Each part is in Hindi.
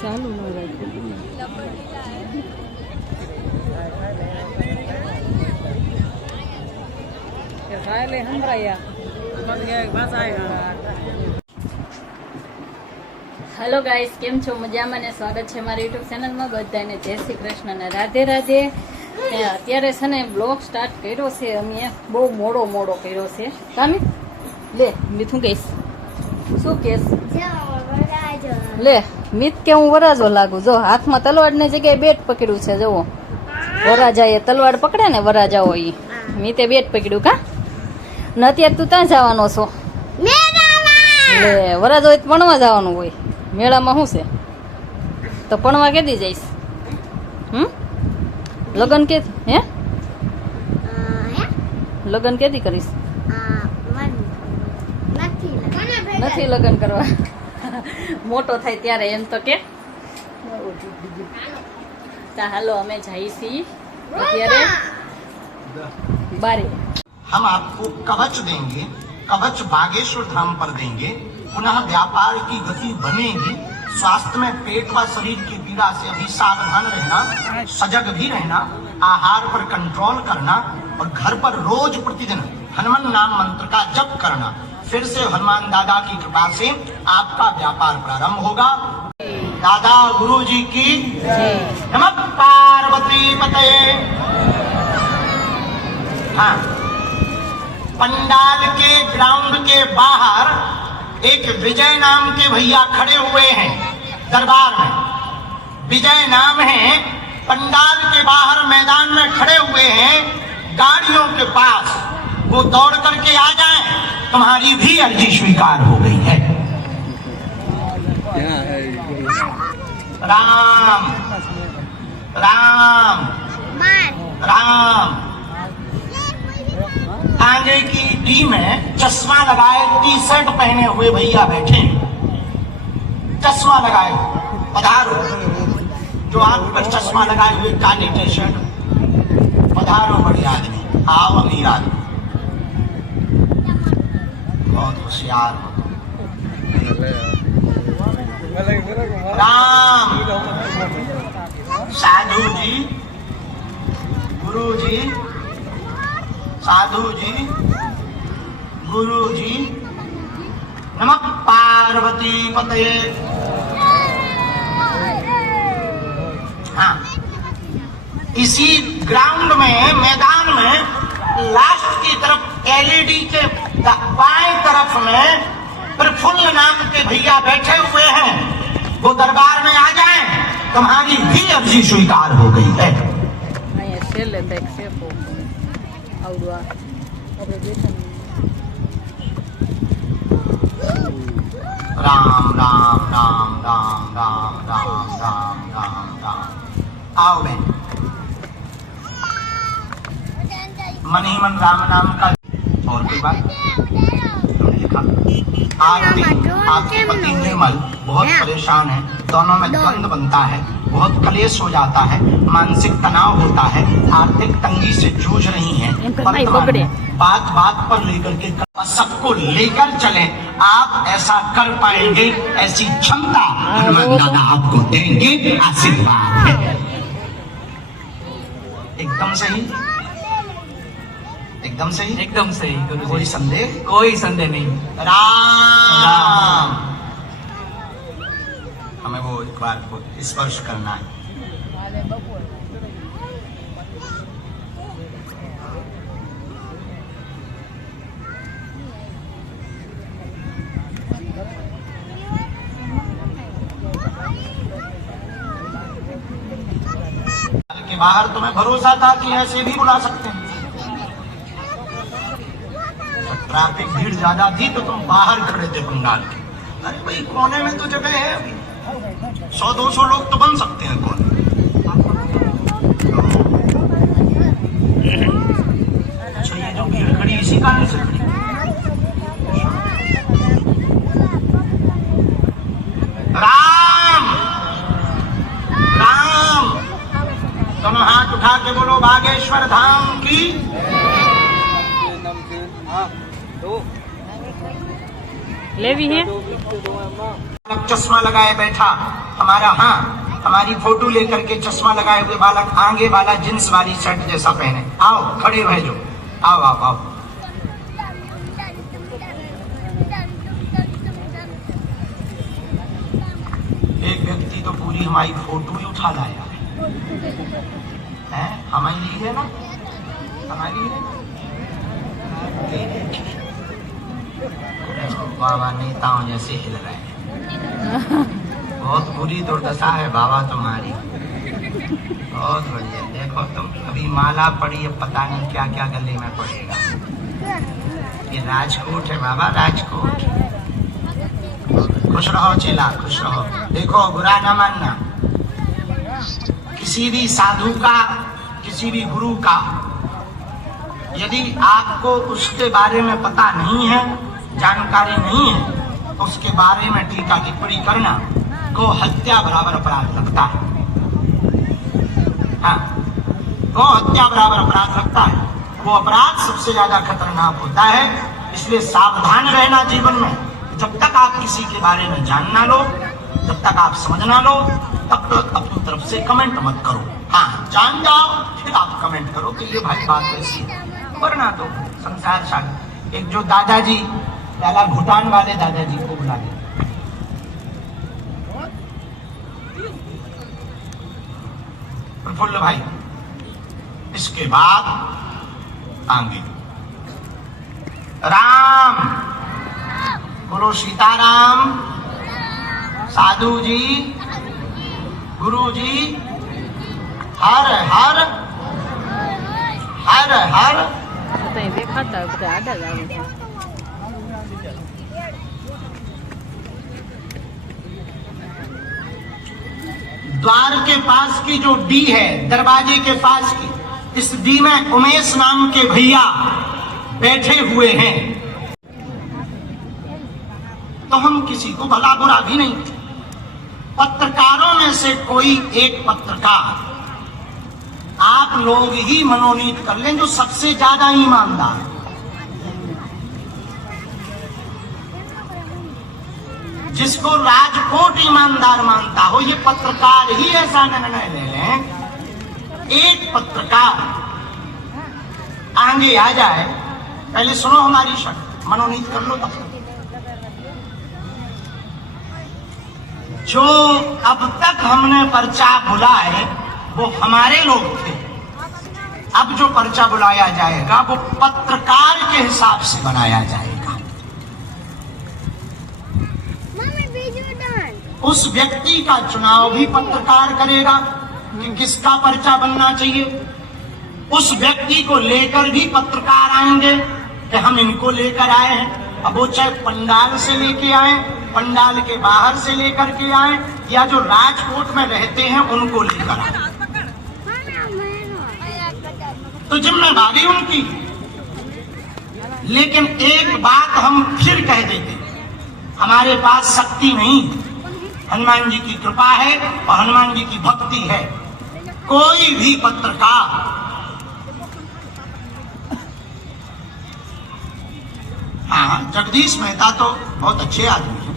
चालू न हेलो गाइस, केम छो? मजामां ने स्वागत है मारी यूट्यूब चैनल में। बधाने जय श्री कृष्ण ने राधे राधे। अत्यारे छे ने ब्लॉग स्टार्ट कर्यो छे अमे बहु मोड़ो कर्यो छे। कामी ले मीठू कहीश शुं कहेश? ले मीत के हूँ वराजो लागू। जो हाथ में तलवार ने जगह बेट पकड़ू छे। जो वराजा ए तलवार पकड़े ने वराजा हो ई मीते बेट पकड़ू का न अत्यारे तू त्या जवानो छो? ले वराजो भणवा जवानुं होय। मेळा में शुं छे तो भणवा केदी जईश? लगन के हे लगन केदी करीश? નથી લગન કરવા મોટો થાય ત્યારે એમ તો કે તા હાલો અમે જઈ છી અત્યારે બારે। हम आपको कवच देंगे, कवच बागेश्वर धाम पर देंगे। पुनः व्यापार की गति बनेगी। स्वास्थ्य में पेट व शरीर की पीड़ा से अभी सावधान रहना, सजग भी रहना, आहार पर कंट्रोल करना और घर पर रोज प्रतिदिन हनुमान नाम मंत्र का जप करना। फिर से हनुमान दादा की कृपा से आपका व्यापार प्रारंभ होगा। दादा गुरु जी की नमः पार्वती पते। हाँ, पंडाल के ग्राउंड के बाहर एक विजय नाम के भैया खड़े हुए हैं दरबार में। विजय नाम है, पंडाल के बाहर मैदान में खड़े हुए हैं गाड़ियों के पास। वो दौड़ करके आ जाएं, तुम्हारी भी अर्जी स्वीकार हो गई है। राम राम राम। आगे की डी में चश्मा लगाए टी शर्ट पहने हुए भैया बैठे, चश्मा लगाए पधारो। जो आंख पर चश्मा लगाए हुए काली टी शर्ट, पधारो बड़ी आदमी, आओ अमीर आदमी, बहुत होशियार। राम साधु जी, गुरु जी, साधु जी, गुरु जी, नमः पार्वती पते। हाँ, इसी ग्राउंड में मैदान में लास्ट की तरफ एलईडी के बाएं तरफ में प्रफुल्ल नाम के भैया बैठे हुए हैं। वो दरबार में आ जाएं, तुम्हारी भी अर्जी स्वीकार हो गई है। राम राम राम राम राम राम राम राम राम। आओ बहन, मन ही मन राम नाम का। और कोई बात? आपके पति निर्मल बहुत परेशान है, दोनों में द्वंद्व बनता है, बहुत क्लेश हो जाता है, मानसिक तनाव होता है, आर्थिक तंगी से जूझ रही हैं। बात बात पर लेकर के सबको लेकर चले, आप ऐसा कर पाएंगे, ऐसी क्षमता हनुमान दादा आपको देंगे। आशीर्वाद है। एकदम सही, एकदम सही, एकदम सही। कोई संदेह? कोई संदेह नहीं। राम। हमें वो एक बार को स्पर्श करना है। के बाहर तुम्हें भरोसा था कि ऐसे भी बुला सकते हैं। ट्रैफिक भीड़ ज्यादा थी तो तुम बाहर खड़े थे पंडाल के। अरे भाई, कोने में तो जगह है, 100-200 लोग तो बन सकते हैं कोने। अच्छा, ये जो भीड़ खड़ी इसी कारण से खड़ी। राम राम। दोनों हाथ उठा के बोलो बागेश्वर धाम की। लेवी है। चश्मा लगाए बैठा, हमारी फोटो लेकर के चश्मा लगाए हुए बालक आगे वाला जींस वाली शर्ट जैसा पहने। आओ खड़े रह जो, आओ आओ आओ। एक व्यक्ति तो पूरी हमारी फोटो ही उठा लाया है, हमारी है ना, हमारी है। बाबा नेताओं जैसे हिल रहे हैं, बहुत बुरी दुर्दशा है बाबा तुम्हारी, बहुत बढ़िया। देखो तुम अभी माला पड़ी, अब पता नहीं क्या क्या गले में पड़ेगा। ये राजकोट है बाबा, राजकोट। खुश रहो चेला, खुश रहो। देखो बुरा न मानना, किसी भी साधु का, किसी भी गुरु का यदि आपको उसके बारे में पता नहीं है, जानकारी नहीं है, तो उसके बारे में टीका टिप्पणी करना गो हत्या बराबर अपराध लगता है। हाँ, गो हत्या बराबर अपराध लगता है। वो अपराध सबसे ज्यादा खतरनाक होता है, इसलिए सावधान रहना जीवन में। जब तक आप किसी के बारे में जान ना लो, जब तक आप समझ ना लो, तब तक अपनी तरफ से कमेंट मत करो। हाँ, जान जाओ फिर आप कमेंट करो कि ये भाई बात ऐसी है, वरना तो संसार सागर। एक जो दादाजी, लाला भूटान वाले दादाजी को बुला दे। प्रफुल्ल भाई, इसके बाद आगे राम, बोलो सीताराम। साधु जी, गुरु जी, हर हर हर हर। દેખાતા બધા આડા જ આવે છે। द्वार के पास की जो डी है, दरवाजे के पास की, इस डी में उमेश नाम के भैया बैठे हुए हैं। तो हम किसी को भला बुरा भी नहीं। पत्रकारों में से कोई एक पत्रकार आप लोग ही मनोनीत कर लें जो सबसे ज्यादा ईमानदार, जिसको राजकोट ईमानदार मानता हो, ये पत्रकार ही ऐसा निर्णय ले लें। एक पत्रकार आगे आ जाए, पहले सुनो हमारी शर्त, मनोनीत कर लो तब। जो अब तक हमने पर्चा बुलाए वो हमारे लोग थे, अब जो पर्चा बुलाया जाएगा वो पत्रकार के हिसाब से बनाया जाएगा। उस व्यक्ति का चुनाव भी पत्रकार करेगा कि किसका पर्चा बनना चाहिए। उस व्यक्ति को लेकर भी पत्रकार आएंगे कि हम इनको लेकर आए हैं। अब वो चाहे पंडाल से लेके आए, पंडाल के बाहर से लेकर के आए, या जो राजकोट में रहते हैं उनको लेकर आए, तो जिम्मेदारी उनकी। लेकिन एक बात हम फिर कह देते, हमारे पास शक्ति नहीं, हनुमान जी की कृपा है और हनुमान जी की भक्ति है। कोई भी पत्रकार हाँ, जगदीश मेहता तो बहुत अच्छे आदमी हैं,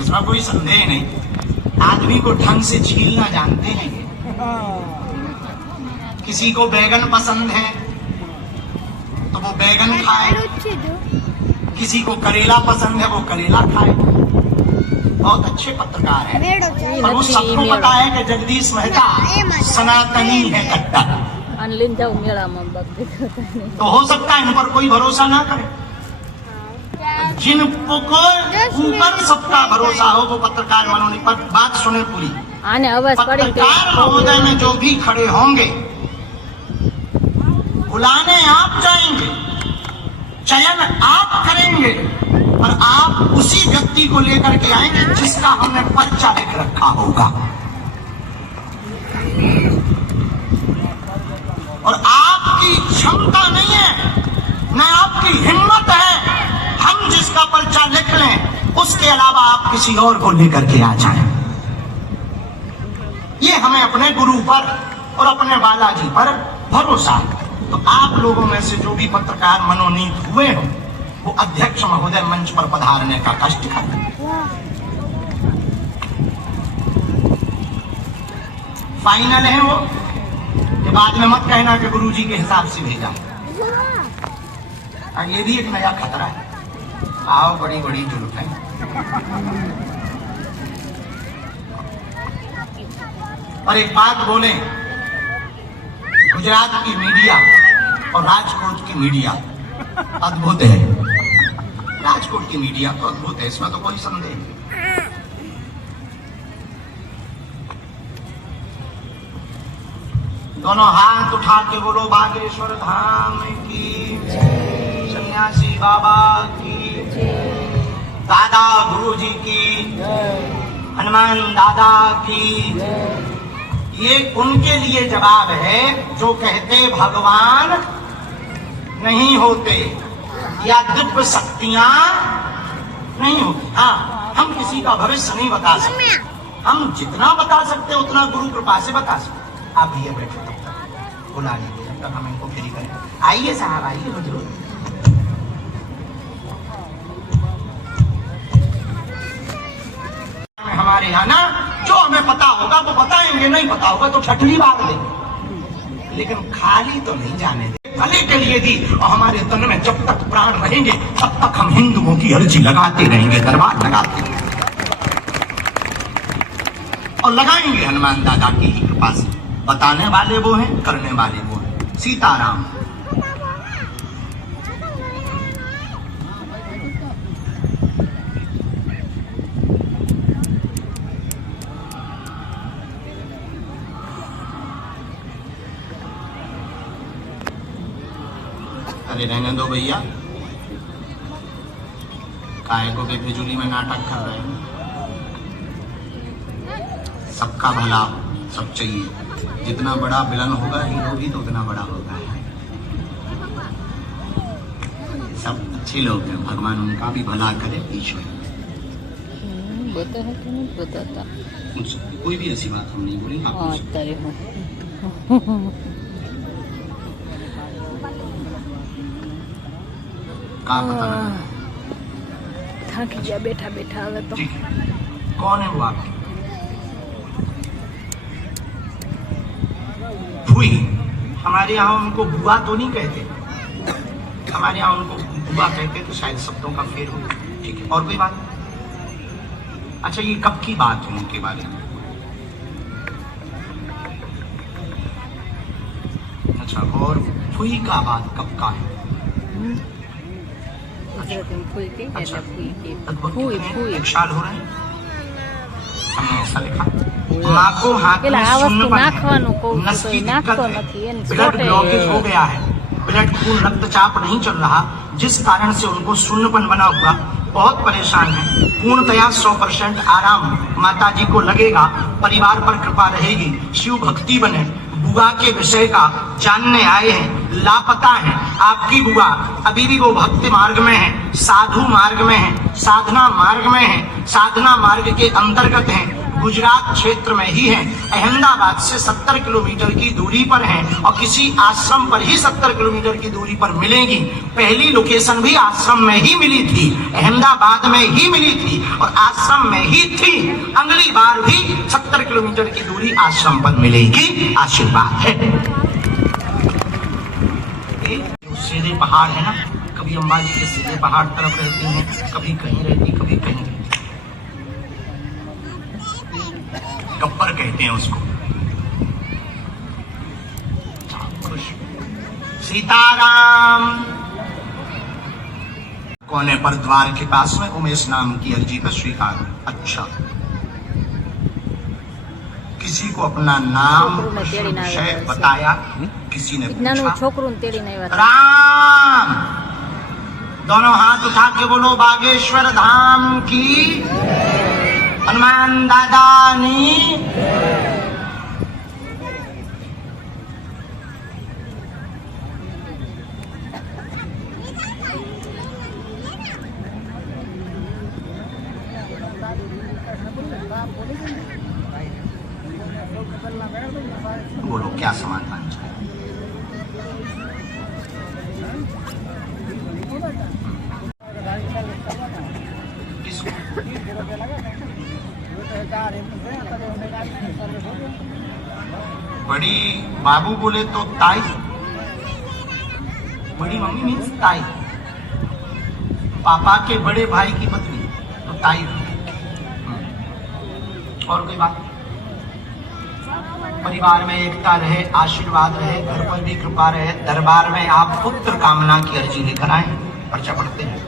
इसमें कोई संदेह नहीं। आदमी को ढंग से छीलना जानते हैं। किसी को बैगन पसंद है तो वो बैगन खाए, किसी को करेला पसंद है वो करेला खाए। बहुत अच्छे पत्रकार हैं, पर वो सबको पता है कि जगदीश मेहता सनातनी है कट्टर। तो हो सकता है इन पर कोई भरोसा ना करे। जिनको ऊपर सबका भरोसा हो वो पत्रकार मनोनीत। पर बात सुने पूरी, पत्रकार महोदय में जो भी खड़े होंगे बुलाने आप जाएंगे, चयन आप करेंगे, और आप उसी व्यक्ति को लेकर के आएंगे जिसका हमने पर्चा लिख रखा होगा। और आपकी क्षमता नहीं है, न आपकी हिम्मत है, हम जिसका पर्चा लिख लें उसके अलावा आप किसी और को लेकर के आ जाएं। ये हमें अपने गुरु पर और अपने बालाजी पर भरोसा है। तो आप लोगों में से जो भी पत्रकार मनोनीत हुए हो, वो अध्यक्ष महोदय मंच पर पधारने का कष्ट करते हैं। फाइनल है वो, ये बाद में मत कहना कि गुरुजी के हिसाब से भेजा। और ये भी एक नया खतरा है। आओ बड़ी बड़ी जुल्फें, और एक बात बोले, गुजरात की मीडिया और राजकोट की मीडिया अद्भुत है। राजकोट की मीडिया तो अद्भुत है, इसमें तो कोई संदेह नहीं। दोनों हाथ उठा के बोलो बागेश्वर धाम की, सन्यासी बाबा की, दादा गुरुजी की, हनुमान दादा की। ये उनके लिए जवाब है जो कहते भगवान नहीं होते या दिव्य शक्तियां नहीं होती। हाँ, हम किसी का भविष्य नहीं बता सकते, हम जितना बता सकते उतना गुरु कृपा से बता सकते। आप ये बैठे तब तक बुला लीजिए, जब तक हम इनको फ्री करें। आइए साहब, आइए जरूर। हमारे यहाँ ना जो हमें पता होगा वो बताएंगे, नहीं पता होगा तो छठली बात देंगे, लेकिन खाली तो नहीं जाने देंगे। भले के लिए दी, और हमारे तन में जब तक प्राण रहेंगे तब तक हम हिंदुओं की अर्जी लगाते रहेंगे, दरबार लगाते रहेंगे और लगाएंगे हनुमान दादा की ही कृपा से। बताने वाले वो हैं, करने वाले वो हैं। सीताराम। अरे रहने दो भैया, काहे को बेफिजूली में नाटक कर रहे हैं। सबका भला सब चाहिए, जितना बड़ा विलन होगा हीरो भी तो उतना बड़ा होगा। सब अच्छे लोग हैं, भगवान उनका भी भला करे ईश्वर। बता है कि नहीं बताता, कोई भी ऐसी बात हम नहीं बोली। का पता लगा? थक गया बैठा बैठा। तो ठीक है, कौन है वो आपकी? फुई। हमारे यहाँ उनको बुआ तो नहीं कहते, हमारे यहाँ उनको बुआ कहते, तो शायद शब्दों का फेर हो। ठीक है, और कोई बात? अच्छा, ये कब की बात है उनके बारे में? अच्छा, और फुई का बात कब का है? अच्छा, एक साल हो रहे हैं। हमने ऐसा लिखा। माँ को हाथ में सुन्नपन है, नस की दिक्कत है, ब्लड ब्लॉकेज हो गया है, ब्लड खून रक्तचाप नहीं चल रहा, जिस कारण से उनको सुन्नपन बना हुआ, बहुत परेशान है। पूर्णतया 100% आराम माता जी को लगेगा, परिवार पर कृपा रहेगी, शिव भक्ति बने। बुआ के विषय का जानने आए हैं, लापता हैं। आपकी बुआ अभी भी वो भक्ति मार्ग में है, साधु मार्ग में है, साधना मार्ग में है, साधना मार्ग के अंतर्गत है, गुजरात क्षेत्र में ही है। अहमदाबाद से 70 किलोमीटर की दूरी पर है और किसी आश्रम पर ही 70 किलोमीटर की दूरी पर मिलेगी। पहली लोकेशन भी आश्रम में ही मिली थी, अहमदाबाद में ही मिली थी और आश्रम में ही थी। अगली बार भी 70 किलोमीटर की दूरी आश्रम पर मिलेगी। आशीर्वाद है। सीधे पहाड़ है ना, कभी अंबाजी के सीधे पहाड़ तरफ रहती हैं, कभी कहीं रहती, कभी कहीं। गब्बर कहते हैं उसको। खुश। सीताराम। कोने पर द्वार के पास में उमेश नाम की अर्जी पर स्वीकार। अच्छा, किसी को अपना नाम विषय बताया, किसी ने पूछा। राम। दोनों हाथ उठा के बोलो बागेश्वर धाम की, हनुमान दादा नी। बोलो क्या समाधान चाहिए? बड़ी बाबू बोले तो ताई, बड़ी मम्मी मीन्स ताई, पापा के बड़े भाई की पत्नी तो ताई। और कोई बात? परिवार में एकता रहे, आशीर्वाद रहे, घर पर भी कृपा रहे। दरबार में आप पुत्र कामना की अर्जी लेकर आए हैं, पर्चा पढ़ते हैं।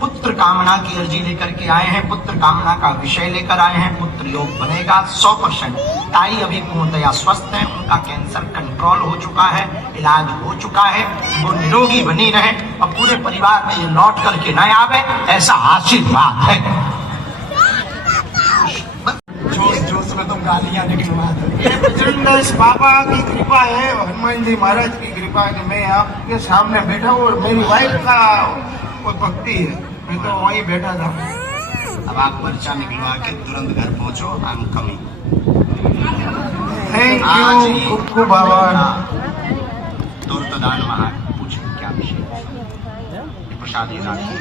पुत्र कामना की अर्जी लेकर के आए हैं, पुत्र कामना का विषय लेकर आए हैं। पुत्र योग बनेगा 100%। ताई अभी पूर्णतया स्वस्थ है, उनका कैंसर कंट्रोल हो चुका है, इलाज हो चुका है, वो निरोगी बनी रहे और पूरे परिवार में ये लौट करके न आवे, ऐसा आशीर्वाद है। जोश जोश में तुम गालियां निकलवा दो। इस बाबा की कृपा है, हनुमान जी महाराज की कृपा है कि मैं आपके सामने बैठा हूँ और मेरी वाइफ का कोई भक्ति है, मैं तो वहीं बैठा था। अब आप पर्चा निकलवा के तुरंत घर पहुंचो। हम कमी थैंक आज यू ही खूब खूब आभार। दुर्तदान महा पूछो क्या विषय है? ये प्रसाद ये राखी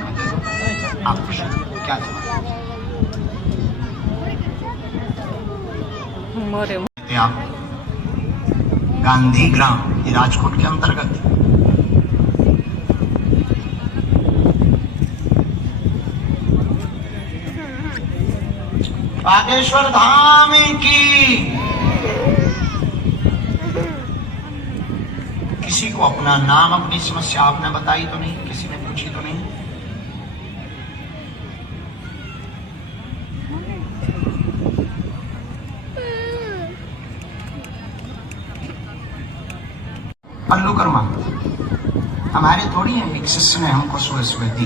आप पूछो क्या जवाब मोरे थे आप? गांधी ग्राम, ये राजकोट के अंतर्गत। बागेश्वर धाम की। किसी को अपना नाम, अपनी समस्या आपने बताई तो नहीं? किसी ने पूछी तो नहीं? पल्लू कर्मा हमारे थोड़ी है, एक शिष्य ने हमको सुबह सुबह दी।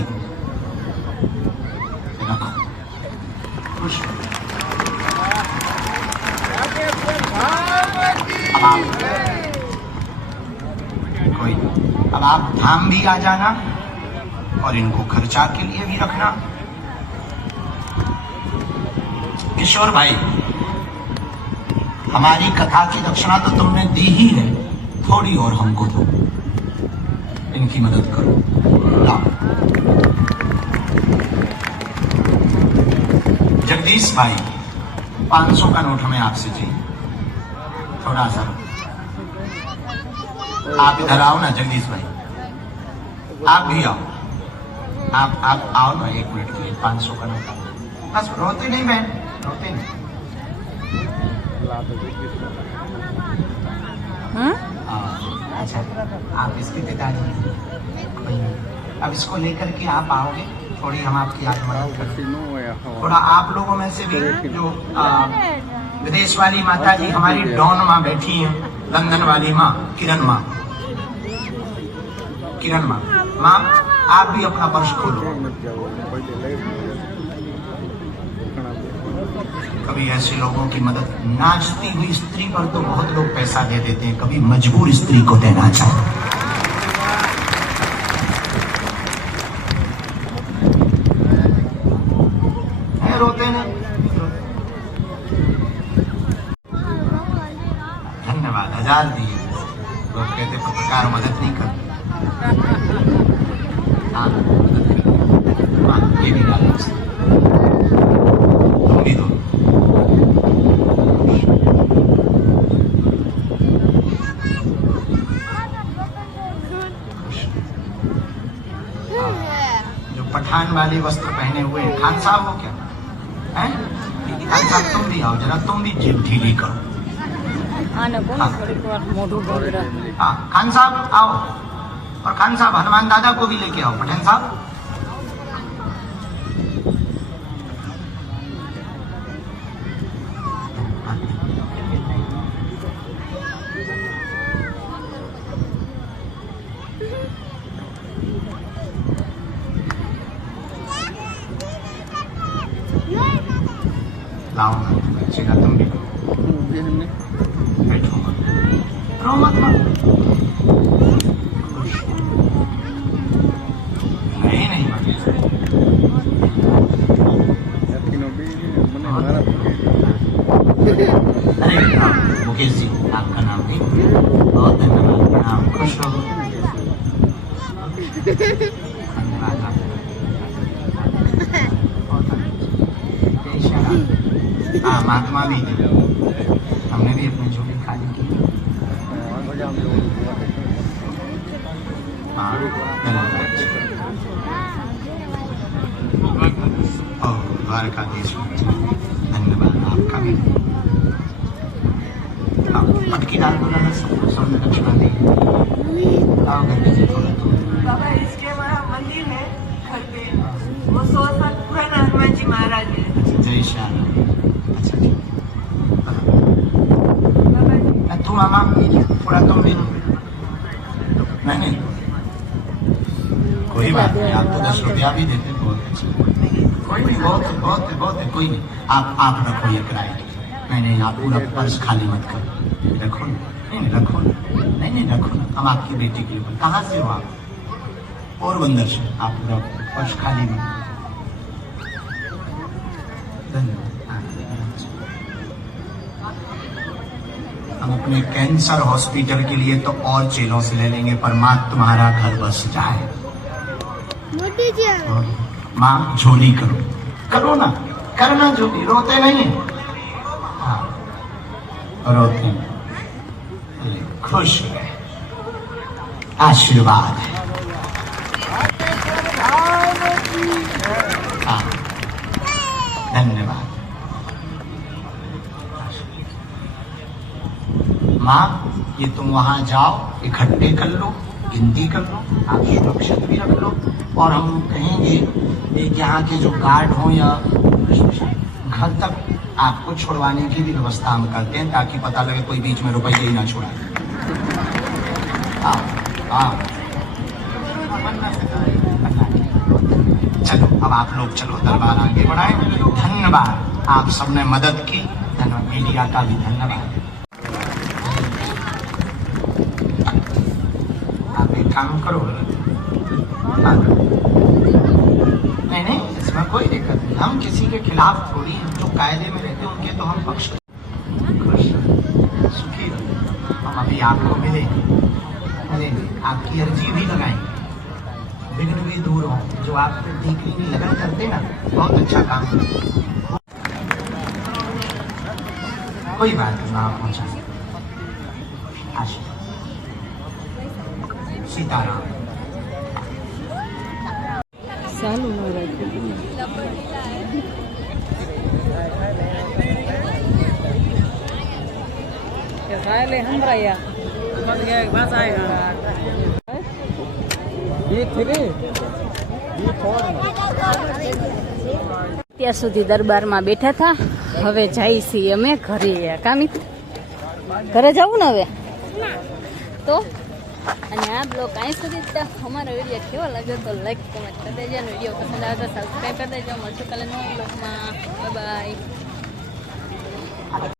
रखो खुश। अब आप कोई, अब आप धाम भी आ जाना और इनको खर्चा के लिए भी रखना। किशोर भाई, हमारी कथा की दक्षिणा तो तुमने दी ही है, थोड़ी और हमको दो, इनकी मदद करो। लाओ। जगदीश भाई, 500 का नोट हमें आपसे चाहिए, थोड़ा सा। आप इधर आओ ना जगदीश भाई, आप भी आओ। आप आओ ना 1 मिनट के लिए। 500 का नोट बस। रोते नहीं बहन, रोते नहीं। अच्छा, आप इसके पिताजी। अब इसको लेकर के आप आओगे, थोड़ी हम आपकी याद मदद करें। थोड़ा आप लोगों में से भी जो विदेश वाली माता जी हमारी डॉन माँ बैठी हैं, लंदन वाली माँ किरण माँ, किरण माँ, माँ आप भी अपना पर्स खोलो। कभी ऐसे लोगों की मदद, नाचती हुई स्त्री पर तो बहुत लोग पैसा दे देते हैं, कभी मजबूर स्त्री को देना चाहिए। रोते ना, धन्यवाद। 1000 दिए। लोग कहते पत्रकार मदद नहीं करते। हाँ, मदद करते। हाँ, ये भी डालो, तुम भी दो। जो पठान वाले वस्त्र पहने हुए हैं, खान साहब हो क्या है? खान साहब तुम भी आओ जरा, तुम भी जीभ ढीली करो। हाँ खान साहब आओ, और खान साहब हनुमान दादा को भी लेके आओ। पठान साहब लाओ ना, बच्चे का तुम भी बैठो मत, रो मत मत। नहीं नहीं अरे मुकेश जी, आपका नाम भी बहुत धन्यवाद। नाम खुश रहो, धन्यवाद। हाँ महात्मा भी थे, हमने भी अपनी झोली खाली की। हाँ धन्यवाद। ओह द्वारकाधीश धन्यवाद आपका भी। हाँ पटकी डाल बोला ना सबको सबने दक्षिणा दी। आओ घर पे से थोड़ा तो बाबा इसके वहाँ मंदिर है घर पे, वो 100 साल पुराना हनुमान जी महाराज है। जय श्याम। अच्छा ठीक बाबा जी तू मामा थोड़ा तुम भी नहीं कोई बात नहीं, आप तो 10 रुपया भी देते बहुत अच्छा। कोई नहीं बहुत है बहुत है बहुत है, कोई नहीं आप रखो ये किराए की। नहीं आप पूरा पर्स खाली मत करो, रखो ना। नहीं रखो ना, नहीं रखो ना, हम आपकी बेटी के लिए। कहाँ से हो आप? पोरबंदर से। आप पूरा पर्स खाली मत। धन्यवाद। हम अपने कैंसर हॉस्पिटल के लिए तो और चेलों से ले लेंगे, पर माँ तुम्हारा घर बस जाए। माँ झोली करो, करो ना, करना झोली, रोते नहीं। हाँ रोते नहीं, खुश रहे, आशीर्वाद है। हाँ धन्यवाद। माँ ये तुम वहां जाओ, इकट्ठे कर लो, गिनती कर लो, आप सुरक्षित भी रख लो। और हम कहेंगे एक यहाँ के जो गार्ड हो या घर तक आपको छुड़वाने की भी व्यवस्था हम करते हैं, ताकि पता लगे कोई बीच में रुपये ही ना छुड़ा। चलो अब आप लोग चलो दरबार आगे बढ़ाएं। धन्यवाद आप सबने मदद की, धन्यवाद मीडिया का भी धन्यवाद। आप एक काम करो, नहीं इसमें कोई दिक्कत नहीं, हम किसी के खिलाफ थोड़ी हैं। जो कायदे में रहते हैं उनके तो हम पक्ष खुश सुखी रहो। हम अभी आपको मिलेंगे, आपकी अर्जी भी लगाएंगे, विघ्न भी दूर हो। जो आप टीकरी की लगन करते ना, बहुत अच्छा काम करते। कोई बात नहीं, आप पहुंचा सीताराम। ચાલુ ન રાખે સંભળાયા ત્યાં સુધી દરબારમાં બેઠા હતા, હવે જાય છીએ અમે ઘરે. કામી ઘરે જવું ને હવે તો. અને આ બ્લોગ અહીં સુધી અમારો વિડીયો કેવો લાગ્યો તો લાઈક કમેન્ટ કરી દેજો, અને વિડીયો પસંદ આવે તો સબસ્ક્રાઈબ કરી દેજો. મળશું કાલે નવા બ્લોગમાં. Bye bye.